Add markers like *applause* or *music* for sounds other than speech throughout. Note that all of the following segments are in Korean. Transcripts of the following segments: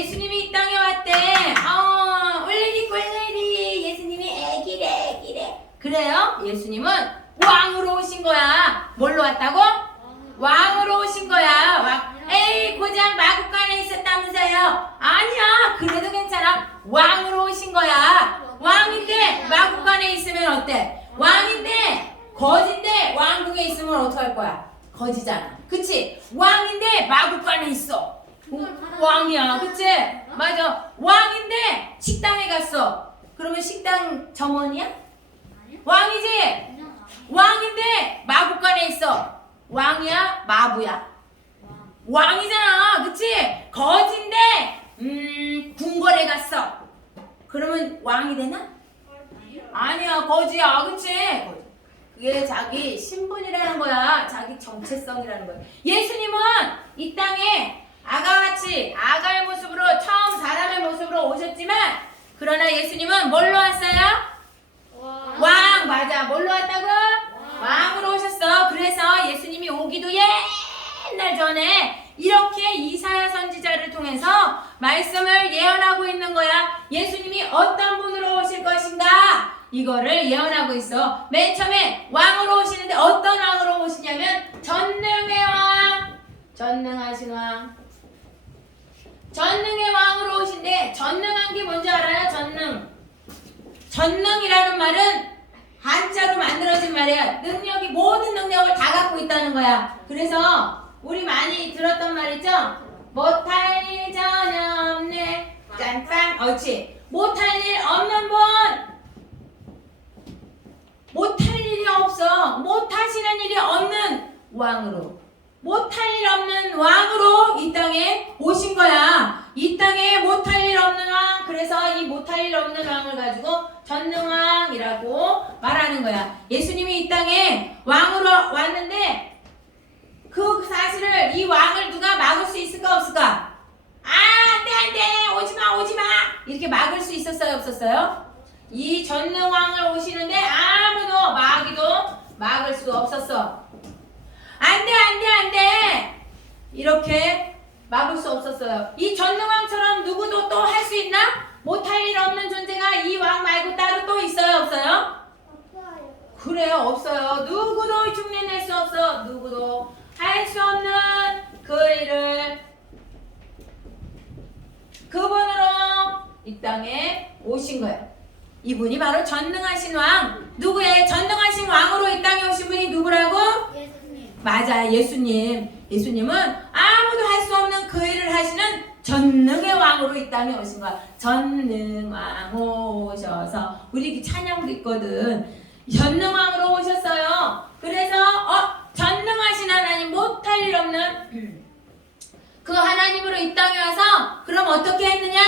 예수님이 이 땅에 왔대. 어, 올레리 꼴레리. 예수님이 애기래, 애기래. 그래요? 예수님은 왕으로 오신 거야. 뭘로 왔다고? 왕으로 오신 거야. 왕. 에이, 고장 마국간에 있었다면서요. 아니야. 그래도 괜찮아. 왕으로 오신 거야. 왕인데 마국간에 있으면 어때? 왕인데 거진데 왕궁에 있으면 어떡할 거야? 거지잖아. 그치? 왕인데 마국간에 있어. 왕이야. 그치? 맞아. 왕인데 식당에 갔어. 그러면 식당 점원이야? 왕이지? 왕인데 마국간에 있어. 왕이야? 마부야? 왕이잖아. 그치? 거진데 음 궁궐에 갔어. 그러면 왕이 되나? 아니야 거지야. 그치? 그게 자기 신분이라는 거야. 자기 정체성이라는 거야. 예수님은 이 땅에 아가같이 아가의 모습으로 처음 사람의 모습으로 오셨지만 그러나 예수님은 뭘로 왔어요? 왕 맞아. 뭘로 왔다고? 왕 으로 오셨어. 그래서 예수님이 오기도 옛날 전에 이렇게 이사야 선지자를 통해서 말씀을 예언하고 있는 거야. 예수님이 어떤 분으로 오실 것인가? 이거를 예언하고 있어. 맨 처음에 왕으로 오시는데 어떤 왕으로 오시냐면 전능의 왕. 전능하신 왕. 전능의 왕으로 오신데 전능한 게 뭔지 알아요? 전능. 전능이라는 말은 한자로 만들어진 말이야. 능력이 모든 능력을 다 갖고 있다는 거야. 그래서 우리 많이 들었던 말 있죠? 못할 일 전혀 없네. 짠짠. 옳지. 못할 일 없는 분. 못할 일이 없어. 못하시는 일이 없는 왕으로. 못할 일 없는 왕으로 이 땅에 오신 거야. 이 땅에 못할 일 없는 왕. 그래서 이 못할 일 없는 왕을 가지고 전능왕이라고 말하는 거야. 예수님이 이 땅에 왕으로 왔는데 그 사실을 이 왕을 누가 막을 수 있을까 없을까? 아, 안돼 안돼 오지 마 오지 마 이렇게 막을 수 있었어요 없었어요? 이 전능왕을 오시는데 아무도 막기도 막을 수 없었어. 안돼 안돼 안돼 이렇게 막을 수 없었어요. 이 전능왕처럼 누구도 또 할 수 있나? 못할 일 없는 존재가 이 왕 말고 따로 또 있어요 없어요? 그래요 없어요. 누구도 흉내낼 수 없어. 누구도 할 수 없는 그 일을 그분으로 이 땅에 오신 거예요. 이분이 바로 전능하신 왕. 누구의 전능하신 왕으로 이 땅에 오신 분이 누구라고? 맞아, 예수님. 예수님은 아무도 할 수 없는 그 일을 하시는 전능의 왕으로 이 땅에 오신 거야. 전능왕 오셔서 우리 찬양도 있거든. 전능왕으로 오셨어요. 그래서 어 전능하신 하나님 못할 일 없는 그 하나님으로 이 땅에 와서 그럼 어떻게 했느냐?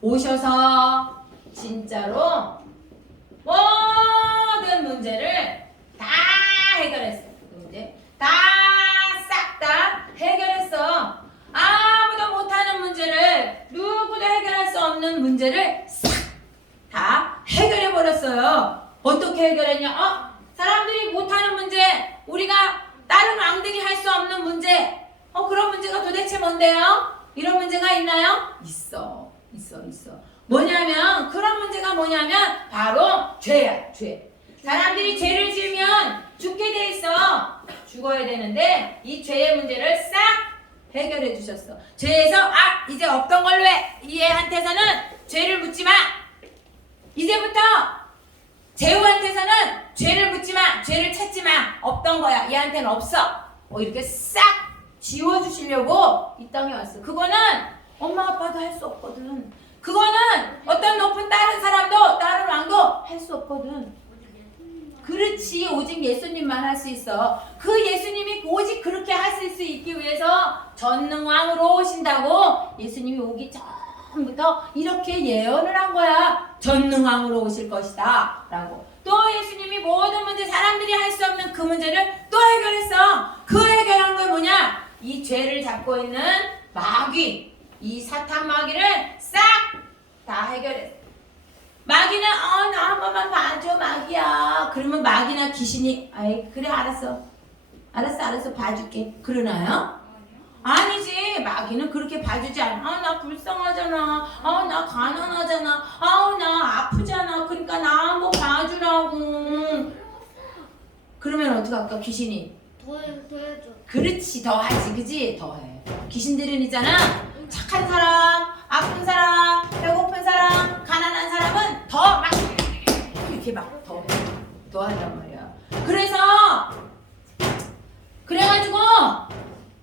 오셔서 진짜로 모든 문제를 다 해결했어. 그 문제 다 싹 다 해결했어. 아무도 못하는 문제를 누구도 해결할 수 없는 문제를 싹 다 해결해 버렸어요. 어떻게 해결했냐? 어? 사람들이 못하는 문제, 우리가 다른 왕들이 할 수 없는 문제. 어 그런 문제가 도대체 뭔데요? 이런 문제가 있나요? 있어, 있어, 있어. 뭐냐면 그런 문제가 뭐냐면 바로 죄야, 죄. 사람들이 죄를 지으면 죽게 돼 있어. 죽어야 되는데 이 죄의 문제를 싹 해결해 주셨어. 죄에서 아 이제 없던 걸로 해. 이 애한테서는 죄를 묻지 마. 이제부터 재우한테서는 죄를 묻지 마. 죄를 찾지 마. 없던 거야. 얘한테는 없어. 어 이렇게 싹 지워주시려고 이 땅에 왔어. 그거는 엄마 아빠도 할 수 없거든. 그거는 어떤 높은 다른 사람도 다른 왕도 할 수 없거든. 그렇지 오직 예수님만 할 수 있어. 그 예수님이 오직 그렇게 하실 수 있기 위해서 전능왕으로 오신다고 예수님이 오기 전부터 이렇게 예언을 한 거야. 전능왕으로 오실 것이다. 라고. 또 예수님이 모든 문제 사람들이 할 수 없는 그 문제를 또 해결했어. 그 해결한 건 뭐냐? 이 죄를 잡고 있는 마귀, 이 사탄 마귀를 싹 다 해결했어. 마귀는 어나 한 번만 봐줘 마귀야. 그러면 마귀나 귀신이 아이 그래 알았어. 알았어 알았어 봐줄게. 그러나요? 아니지. 마귀는 그렇게 봐주지 않아. 아 나 불쌍하잖아. 아 나 가난하잖아. 아 나 아프잖아. 그러니까 나 한번 봐주라고. 그러면 어떡할까 귀신이? 더해 더해줘. 그렇지 더 하지 그지? 더해. 귀신들은 있잖아. 착한 사람 아픈 사람 배고픈 사람 더 막 이렇게 막 더 더 한단 말이야 그래서 그래가지고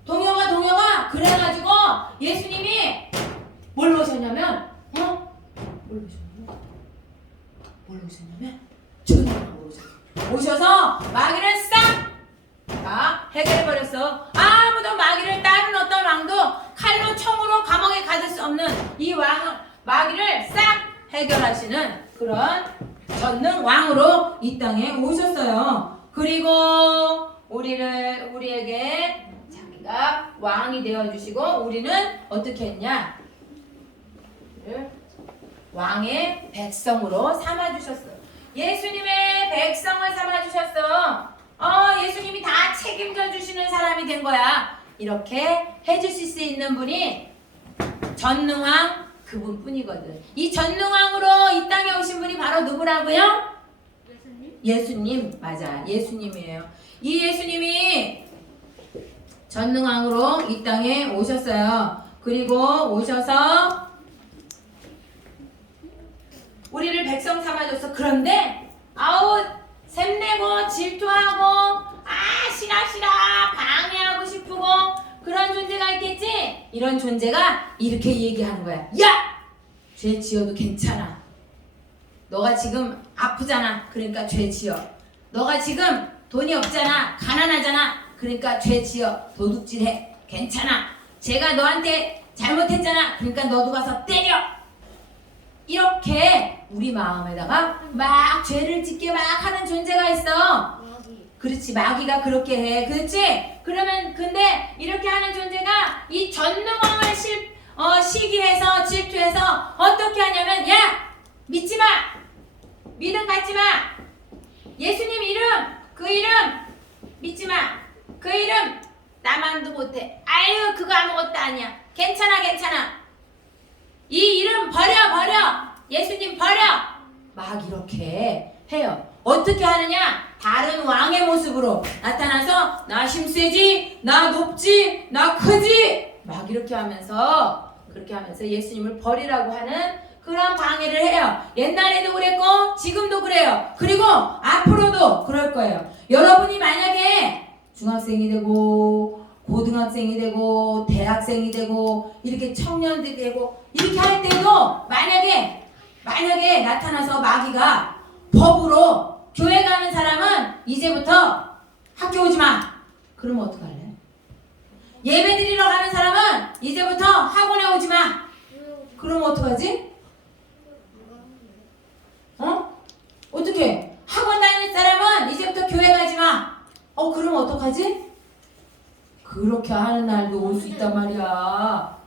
동요가 동요가 그래가지고 예수님이 뭘로 오셨냐면 어? 뭘로 오셨냐면 뭘로 오셨냐면 전능으로 오셨어 오셔서 마귀를 싹 다 해결해버렸어. 아무도 마귀를 다른 어떤 왕도 칼로 총으로 감옥에 가둘 수 없는 이 왕, 마귀를 싹 해결하시는 그런 전능 왕으로 이 땅에 오셨어요. 그리고 우리를, 우리에게 자기가 왕이 되어 주시고 우리는 어떻게 했냐? 왕의 백성으로 삼아 주셨어. 예수님의 백성을 삼아 주셨어. 어, 예수님이 다 책임져 주시는 사람이 된 거야. 이렇게 해주실 수 있는 분이 전능왕 그분 뿐이거든. 이 전능왕으로 이 땅에 오신 분이 바로 누구라고요? 예수님? 예수님, 맞아. 예수님이에요. 이 예수님이 전능왕으로 이 땅에 오셨어요. 그리고 오셔서 우리를 백성 삼아줘서 그런데 아우 샘내고 질투하고 아 싫어 싫어 방해하고 싶고 그런 존재가 있겠지? 이런 존재가 이렇게 얘기하는 거야. 야! 죄 지어도 괜찮아. 너가 지금 아프잖아. 그러니까 죄 지어. 너가 지금 돈이 없잖아. 가난하잖아. 그러니까 죄 지어. 도둑질해. 괜찮아. 제가 너한테 잘못했잖아. 그러니까 너도 가서 때려. 이렇게 우리 마음에다가 막 죄를 짓게 막 하는 존재가 있어. 그렇지 마귀가 그렇게 해. 그렇지? 그러면 근데 이렇게 하는 존재가 이 전능왕을 실, 어, 시기해서 질투해서 어떻게 하냐면 야! 믿지 마! 믿음 갖지 마! 예수님 이름 그 이름 믿지 마 그 이름 나만도 못해. 아유 그거 아무것도 아니야. 괜찮아 괜찮아. 이 이름 버려 버려! 예수님 버려! 막 이렇게 해요. 어떻게 하느냐 다른 왕의 모습으로 나타나서 나 힘세지 나 높지 나 크지 막 이렇게 하면서 그렇게 하면서 예수님을 버리라고 하는 그런 방해를 해요. 옛날에도 그랬고 지금도 그래요. 그리고 앞으로도 그럴 거예요. 여러분이 만약에 중학생이 되고 고등학생이 되고 대학생이 되고 이렇게 청년들이 되고 이렇게 할 때도 만약에 만약에 나타나서 마귀가 법으로 교회 가는 사람은 이제부터 학교 오지 마. 그러면 어떡할래? 예배 드리러 가는 사람은 이제부터 학원에 오지 마. 그러면 어떡하지? 어? 어떻게? 학원 다니는 사람은 이제부터 교회 가지 마. 어, 그러면 어떡하지? 그렇게 하는 날도 올 수 있단 말이야.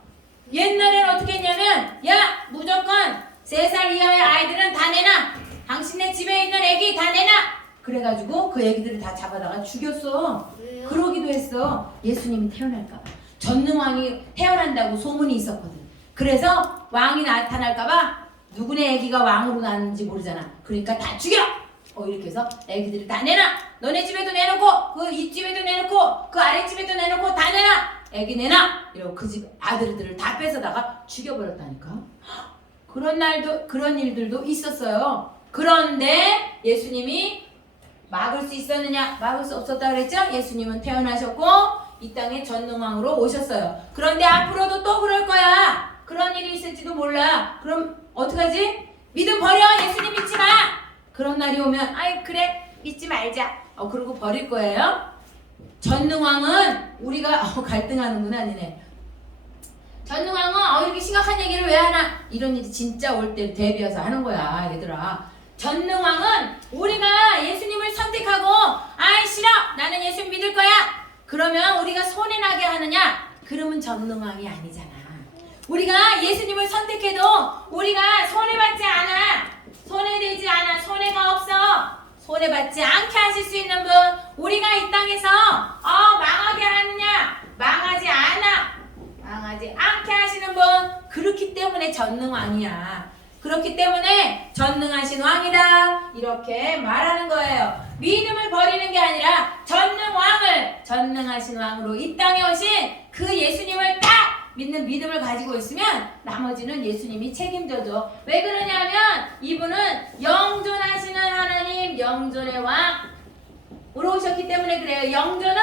옛날에는 어떻게 했냐면, 야, 무조건 3살 이하의 아이들은 다 내놔. 당신네 집에 있는 애기 다 내놔. 그래가지고 그 애기들을 다 잡아다가 죽였어. 왜요? 그러기도 했어. 예수님이 태어날까봐. 전능왕이 태어난다고 소문이 있었거든. 그래서 왕이 나타날까봐 누구네 애기가 왕으로 나는지 모르잖아. 그러니까 다 죽여! 어, 이렇게 해서 애기들을 다 내놔! 너네 집에도 내놓고, 그 이 집에도 내놓고, 그 아래 집에도 내놓고 다 내놔! 애기 내놔! 이러고 그 집 아들들을 다 뺏어다가 죽여버렸다니까. *gasps* 그런 날도, 그런 일들도 있었어요. 그런데 예수님이 막을 수 있었느냐? 막을 수 없었다 그랬죠? 예수님은 태어나셨고 이 땅에 전능왕으로 오셨어요. 그런데 앞으로도 또 그럴 거야. 그런 일이 있을지도 몰라. 그럼 어떡하지? 믿음 버려. 예수님 믿지 마. 그런 날이 오면 아이 그래 믿지 말자. 어 그러고 버릴 거예요. 전능왕은 우리가 어, 갈등하는구나 니네. 전능왕은 어, 이렇게 심각한 얘기를 왜 하나? 이런 일이 진짜 올 때 대비해서 하는 거야 얘들아. 전능왕은 우리가 예수님을 선택하고 아이 싫어! 나는 예수 믿을 거야! 그러면 우리가 손해나게 하느냐? 그러면 전능왕이 아니잖아. 우리가 예수님을 선택해도 우리가 손해받지 않아. 손해되지 않아. 손해가 없어. 손해받지 않게 하실 수 있는 분 우리가 이 땅에서 어 망하게 하느냐? 망하지 않아. 당하지 않게 하시는 분 그렇기 때문에 전능왕이야. 그렇기 때문에 전능하신 왕이다. 이렇게 말하는 거예요. 믿음을 버리는 게 아니라 전능 왕을 전능하신 왕으로 이 땅에 오신 그 예수님을 딱 믿는 믿음을 가지고 있으면 나머지는 예수님이 책임져줘. 왜 그러냐면 이분은 영존하시는 하나님, 영존의 왕으로 오셨기 때문에 그래요. 영존은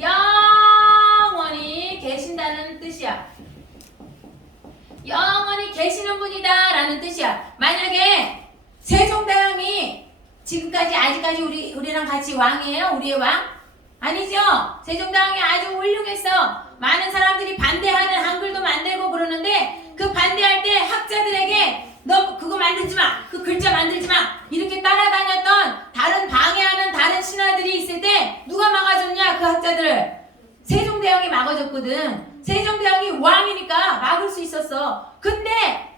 영원히 계신다는 뜻이야. 영원히 계시는 분이다 라는 뜻이야. 만약에 세종대왕이 지금까지 아직까지 우리 우리랑 같이 왕이에요? 우리의 왕? 아니죠. 세종대왕이 아주 훌륭했어. 많은 사람들이 반대하는 한글도 만들고 그러는데 그 반대할 때 학자들에게 너 그거 만들지 마. 그 글자 만들지 마. 이렇게 따라다녔던 다른 방해하는 다른 신하들이 있을 때 누가 막아줬냐? 그 학자들을. 세종대왕이 막아줬거든. 세종대왕이 있었어. 근데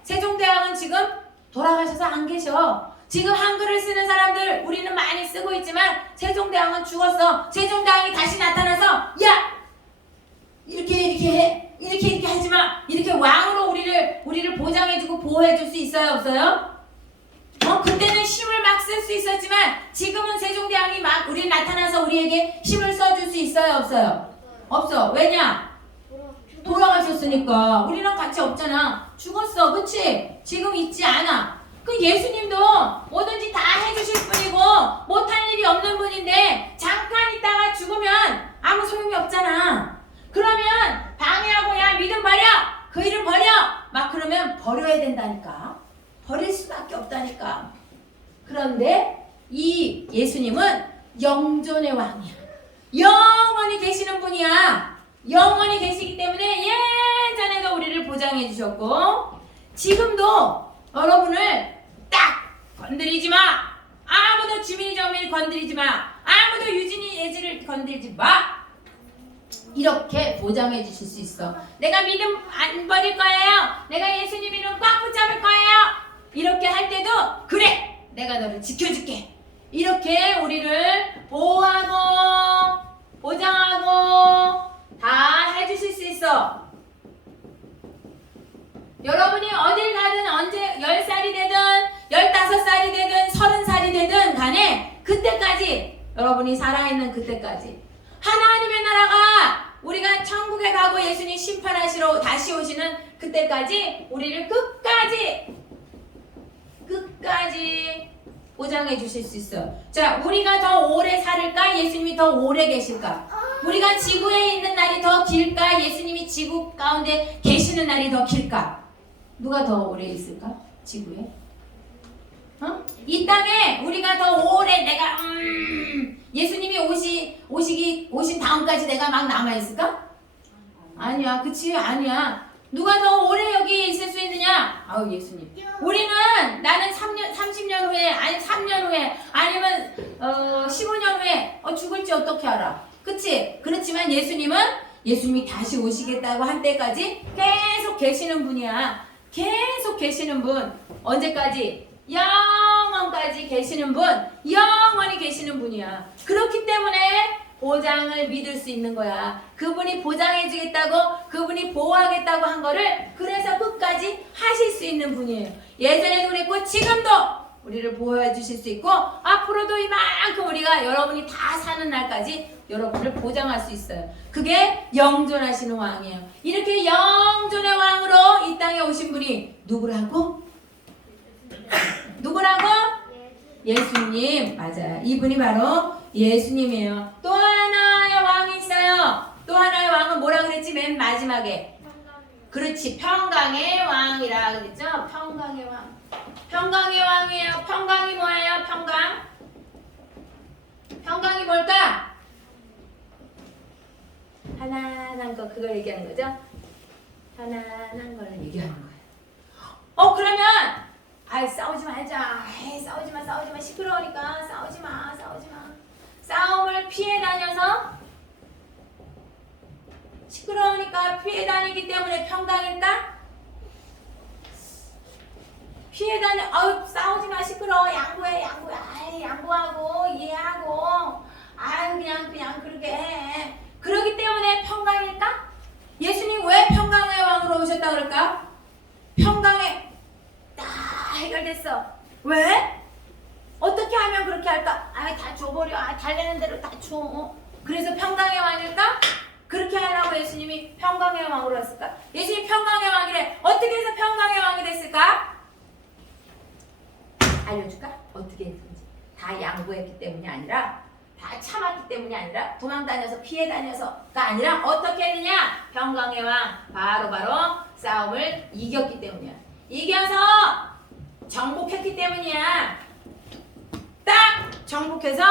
세종대왕은 지금 돌아가셔서 안 계셔. 지금 한글을 쓰는 사람들 우리는 많이 쓰고 있지만 세종대왕은 죽었어. 세종대왕이 다시 나타나서 야 이렇게 이렇게 해 이렇게 이렇게 하지 마 이렇게 왕으로 우리를 우리를 보장해주고 보호해줄 수 있어요 없어요? 어 그때는 힘을 막 쓸 수 있었지만 지금은 세종대왕이 막 우리 나타나서 우리에게 힘을 써줄 수 있어요 없어요? 없어 왜냐? 돌아가셨으니까 우리랑 같이 없잖아. 죽었어. 그치? 지금 있지 않아. 그 예수님도 뭐든지 다 해주실 분이고 못할 일이 없는 분인데 잠깐 있다가 죽으면 아무 소용이 없잖아. 그러면 방해하고 야 믿음 버려! 그 일을 버려! 막 그러면 버려야 된다니까. 버릴 수밖에 없다니까. 그런데 이 예수님은 영존의 왕이야. 영원히 계시는 분이야 영원히 계시기 때문에 예전에도 우리를 보장해 주셨고 지금도 여러분을 딱 건드리지 마 아무도 주민이 정민이 건드리지 마 아무도 유진이 예지를 건드리지 마 이렇게 보장해 주실 수 있어. 내가 믿음 안 버릴 거예요. 내가 예수님 이름 꽉 붙잡을 거예요. 이렇게 할 때도 그래. 내가 너를 지켜줄게. 이렇게 우리를 보호하고 보장하고 다 해주실 수 있어. 여러분이 어딜 가든 언제 10살이 되든 15살이 되든 30살이 되든 간에 그때까지 여러분이 살아있는 그때까지 하나님의 나라가 우리가 천국에 가고 예수님 심판하시러 다시 오시는 그때까지 우리를 끝까지 끝까지 보장해 주실 수 있어. 자, 우리가 더 오래 살을까? 예수님이 더 오래 계실까? 우리가 지구에 있는 날이 더 길까? 예수님이 지구 가운데 계시는 날이 더 길까? 누가 더 오래 있을까? 지구에? 어? 이 땅에 우리가 더 오래 내가 음, 예수님이 오시 오시기 오신 다음까지 내가 막 남아 있을까? 아니야, 그치? 아니야. 누가 더 오래 여기 있을 수 있느냐? 아우 예수님. 우리는 나는 3년, 30년 후에, 아니 3년 후에, 아니면 어, 15년 후에 어, 죽을지 어떻게 알아? 그치? 그렇지만 예수님은 예수님이 다시 오시겠다고 한 때까지 계속 계시는 분이야. 계속 계시는 분. 언제까지? 영원까지 계시는 분. 영원히 계시는 분이야. 그렇기 때문에 보장을 믿을 수 있는 거야. 그분이 보장해주겠다고, 그분이 보호하겠다고 한 거를 그래서 끝까지 하실 수 있는 분이에요. 예전에도 그랬고, 지금도 우리를 보호해 주실 수 있고, 앞으로도 이만큼 우리가 여러분이 다 사는 날까지 여러분을 보장할 수 있어요. 그게 영존하시는 왕이에요. 이렇게 영존의 왕으로 이 땅에 오신 분이 누구라고? 누구라고? 예수님 맞아요. 이분이 바로 예수님이에요. 또 하나의 왕이 있어요. 또 하나의 왕은 뭐라 그랬지 맨 마지막에? 그렇지 평강의 왕이라 그랬죠. 평강의 왕. 평강의 왕이에요. 평강이 뭐예요? 평강. 평강이 뭘까? 하나한 거 그걸 얘기하는 거죠? 하나한 걸 얘기하는 거예요. 어 그러면 아이 싸우지 말자. 에이 싸우지 마, 싸우지 마. 시끄러우니까 싸우지 마, 싸우지 마. 싸움을 피해 다녀서 시끄러우니까 피해 다니기 때문에 평강일까? 피해 다녀, 아유 싸우지 마, 시끄러워, 양보해, 양보해, 아이 양보하고 이해하고, 아유 그냥 그냥 그렇게 해. 그러기 때문에 평강일까? 예수님 왜 평강의 왕으로 오셨다 그럴까? 평강에 다 해결됐어. 왜? 어떻게 하면 그렇게 할까? 아, 다 줘버려. 아, 달래는 대로 다 줘. 어? 그래서 평강의 왕일까? 그렇게 하려고 예수님이 평강의 왕으로 왔을까? 예수님 평강의 왕이래. 어떻게 해서 평강의 왕이 됐을까? 알려줄까? 어떻게 했는지. 다 양보했기 때문이 아니라, 다 참았기 때문이 아니라, 도망 다녀서 피해 다녀서가 아니라, 어떻게 했느냐? 평강의 왕, 바로바로 싸움을 이겼기 때문이야. 이겨서 정복했기 때문이야. 딱 정복해서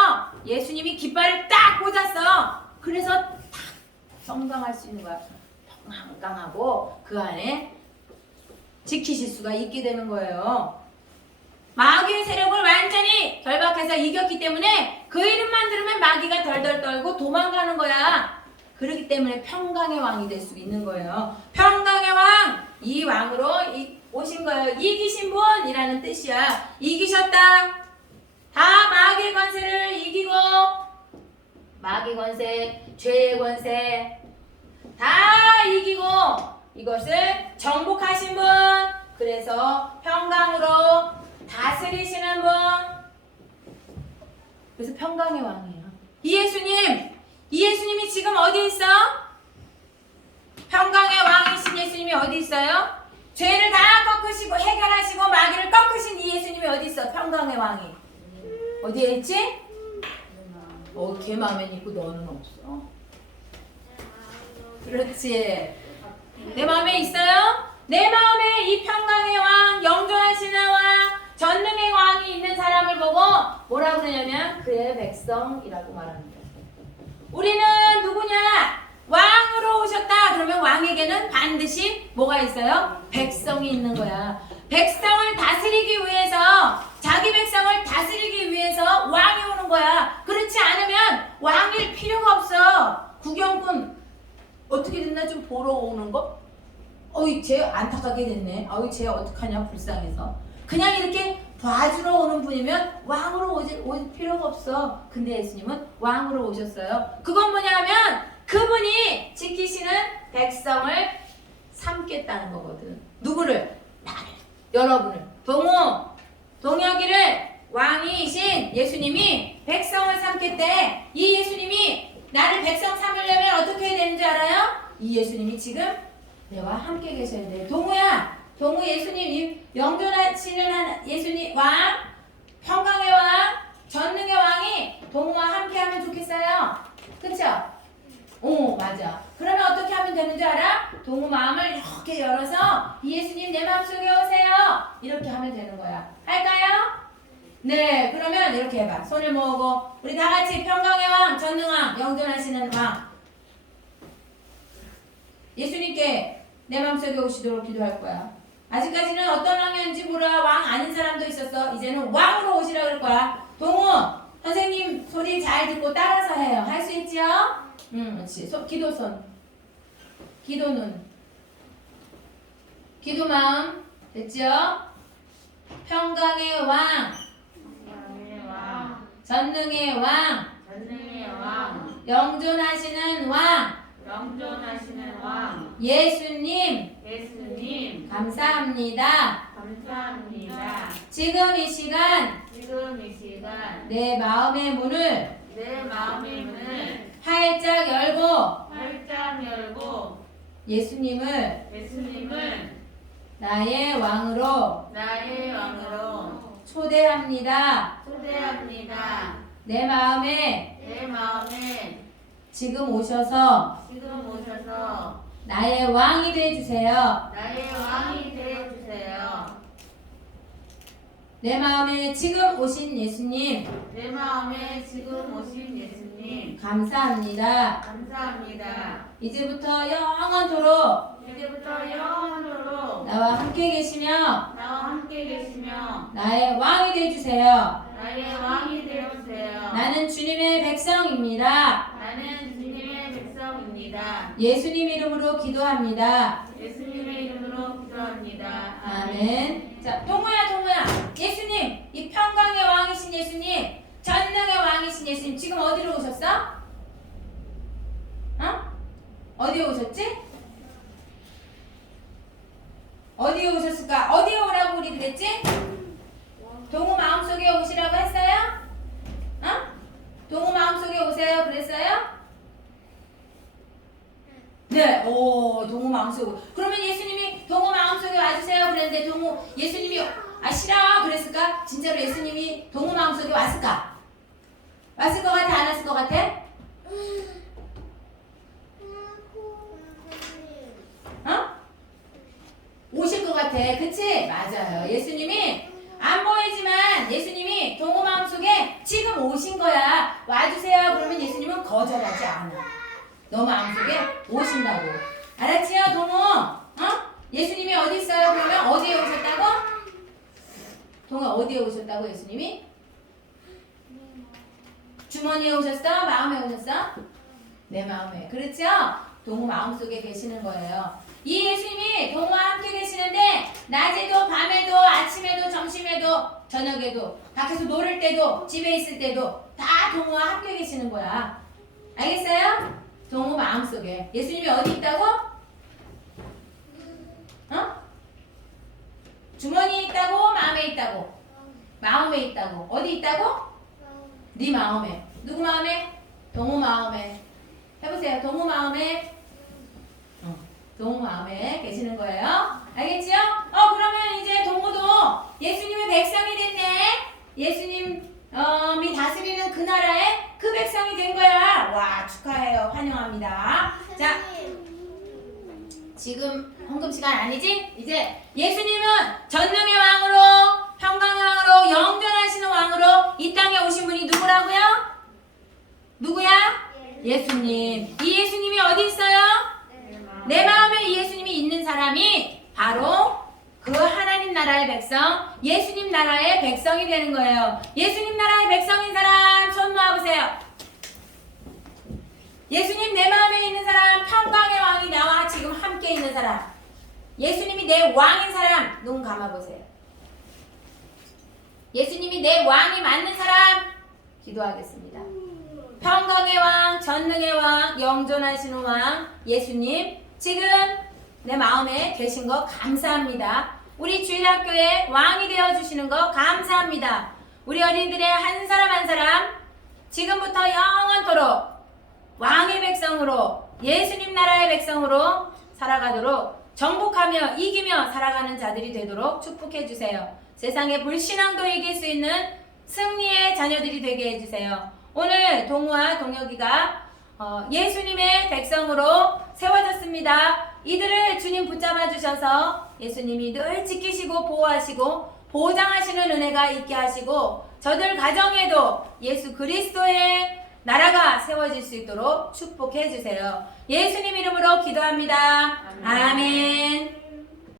예수님이 깃발을 딱 꽂았어. 그래서 딱 성장할 수 있는 거야. 평강하고 그 안에 지키실 수가 있게 되는 거예요. 마귀의 세력을 완전히 결박해서 이겼기 때문에 그 이름만 들으면 마귀가 덜덜 떨고 도망가는 거야. 그렇기 때문에 평강의 왕이 될 수 있는 거예요. 평강의 왕! 이 왕으로 이- 오신 거예요. 이기신 분이라는 뜻이야. 이기셨다. 다 마귀의 권세를 이기고 마귀 권세, 죄의 권세 다 이기고 이것을 정복하신 분 그래서 평강으로 다스리시는 분 그래서 평강의 왕이에요. 이 예수님 이 예수님이 지금 어디 있어? 평강의 왕이신 예수님이 어디 있어요? 죄를 다 꺾으시고 해결하시고 마귀를 꺾으신 이 예수님이 어디 있어? 평강의 왕이 어디에 있지? 어, 걔 마음에 있고 너는 없어. 그렇지. 내 마음에 있어요? 내 마음에 이 평강의 왕, 영존하시는 왕, 전능의 왕이 있는 사람을 보고 뭐라 그러냐면 그의 백성이라고 말합니다. 우리는 누구냐? 왕으로 오셨다. 그러면 왕에게는 반드시 뭐가 있어요? 백성이 있는 거야. 백성을 다스리기 위해서 자기 백성을 다스리기 위해서 왕이 오는 거야. 그렇지 않으면 왕일 필요가 없어. 구경꾼 어떻게 됐나 좀 보러 오는 거? 어이 쟤 안타깝게 됐네. 어이 쟤 어떡하냐 불쌍해서. 그냥 이렇게 봐주러 오는 분이면 왕으로 오지, 올 필요가 없어. 근데 예수님은 왕으로 오셨어요. 그건 뭐냐면 그분이 지키시는 백성을 삼겠다는 거거든. 누구를? 나를. 여러분을. 동호, 동혁이를 왕이신 예수님이 백성을 삼겠대. 이 예수님이 나를 백성 삼으려면 어떻게 해야 되는 줄 알아요? 이 예수님이 지금 내와 함께 계셔야 돼. 동우야, 동우 예수님, 이 영존하시는 한 예수님 왕, 평강의 왕, 전능의 왕이 동우와 함께 하면 좋겠어요. 그쵸? 오, 맞아. 그러면 어떻게 하면 되는 줄 알아? 동우 마음을 이렇게 열어서 예수님 내 마음속에 오세요. 이렇게 하면 되는 거야. 할까요? 네, 그러면 이렇게 해봐. 손을 모으고 우리 다 같이 평강의 왕, 전능왕, 영존하시는 왕. 예수님께 내 마음속에 오시도록 기도할 거야. 아직까지는 어떤 왕이었는지 몰라 왕 아닌 사람도 있었어. 이제는 왕으로 오시라 그럴 거야. 동우 선생님 소리 잘 듣고 따라서 해요. 할 수 있지요? 응, 그렇지. 손, 기도 손, 기도 눈, 기도 마음. 됐지요? 평강의 왕, 전능의 왕, 전능의 왕, 전능의 왕, 영존하시는 왕, 영존하시는 왕, 예수님. 예수님, 감사합니다. 감사합니다. 지금 이 시간 지금 이 시간 내 마음의 문을 내 마음의 문을 활짝 열고 활짝 열고 예수님을 예수님을 나의 왕으로 나의 왕으로 초대합니다. 초대합니다. 내 마음에 내 마음에 지금 오셔서 지금 오셔서 나의 왕이 되어 주세요. 나의 왕이 되어 주세요. 내 마음에 지금 오신 예수님 내 마음에 지금 오신 예수님 감사합니다. 감사합니다. 이제부터 영원토록 이제부터 영원으로 나와 함께 계시며 나와 함께 계시며 나의 왕이 되어 주세요. 나의 왕이 되어주세요. 나는 주님의 백성입니다. 나는 주님의 백성입니다. 예수님 이름으로 기도합니다. 예수님의 이름으로 기도합니다. 아멘. 자, 동호야, 동호야. 예수님, 이 평강의 왕이신 예수님, 전능의 왕이신 예수님 지금 어디로 오셨어? 어? 어디에 오셨지? 어디에 오셨을까? 어디에 오라고 우리 그랬지? 동우 마음속에 오시라고 했어요? 어? 동우 마음속에 오세요 그랬어요? 네, 오, 동호 마음속에. 그러면 예수님이 동호 마음속에 와주세요. 그랬는데 동호 예수님이 아 싫어 그랬을까? 진짜로 예수님이 동호 마음속에 왔을까? 왔을 것 같아 안 왔을 것 같아? 어? 오실 것 같아. 그치? 맞아요. 예수님이 안 보이지만 예수님이 동호 마음속에 지금 오신 거야. 와주세요. 그러면 예수님은 거절하지 않아. 너 마음속에 오신다고. 알았지요, 동호? 어? 예수님이 어디 있어요? 그러면 어디에 오셨다고? 동호 어디에 오셨다고 예수님이? 주머니에 오셨어? 마음에 오셨어? 내 마음에. 그렇죠? 동호 마음속에 계시는 거예요. 이 예수님이 동호와 함께 계시는데 낮에도 밤에도 아침에도 점심에도 저녁에도 밖에서 놀을 때도 집에 있을 때도 다 동호와 함께 계시는 거야. 알겠어요? 동호 마음속에 예수님이 어디 있다고? 어? 주머니에 있다고? 마음에 있다고? 마음에 있다고. 어디 있다고? 네 마음에. 누구 마음에? 동호 마음에. 해보세요. 동호 마음에. 어, 동호 마음에 계시는 거예요. 알겠지요? 어, 그러면 이제 동호도 예수님의 백성이 됐네. 예수님이 다스리는 그 나라의 그 백성이 된 거야. 와, 축하해요. 환영합니다. 자, 지금 헌금 시간 아니지? 이제 예수님은 전능의 왕으로 평강의 왕으로 영존하시는 왕으로 이 땅에 오신 분이 누구라고요? 누구야? 예수님. 이 예수님이 어디 있어요? 내 마음에 이 예수님이 있는 사람이 바로 그 하나님 나라의 백성, 예수님 나라의 백성이 되는 거예요. 예수님 나라의 백성인 사람 손 모아보세요. 예수님 내 마음에 있는 사람, 평강의 왕이 나와 지금 함께 있는 사람. 예수님이 내 왕인 사람, 눈 감아보세요. 예수님이 내 왕이 맞는 사람, 기도하겠습니다. 평강의 왕, 전능의 왕, 영존하시는 왕, 예수님, 지금 내 마음에 계신 거 감사합니다. 우리 주일학교의 왕이 되어주시는 거 감사합니다. 우리 어린이들의 한 사람 한 사람, 지금부터 영원토록 왕의 백성으로, 예수님 나라의 백성으로 살아가도록 정복하며 이기며 살아가는 자들이 되도록 축복해 주세요. 세상의 불신앙도 이길 수 있는 승리의 자녀들이 되게 해주세요. 오늘 동우와 동혁이가 어, 예수님의 백성으로 세워졌습니다. 이들을 주님 붙잡아 주셔서 예수님이 늘 지키시고 보호하시고 보장하시는 은혜가 있게 하시고 저들 가정에도 예수 그리스도의 나라가 세워질 수 있도록 축복해 주세요. 예수님 이름으로 기도합니다. 아멘.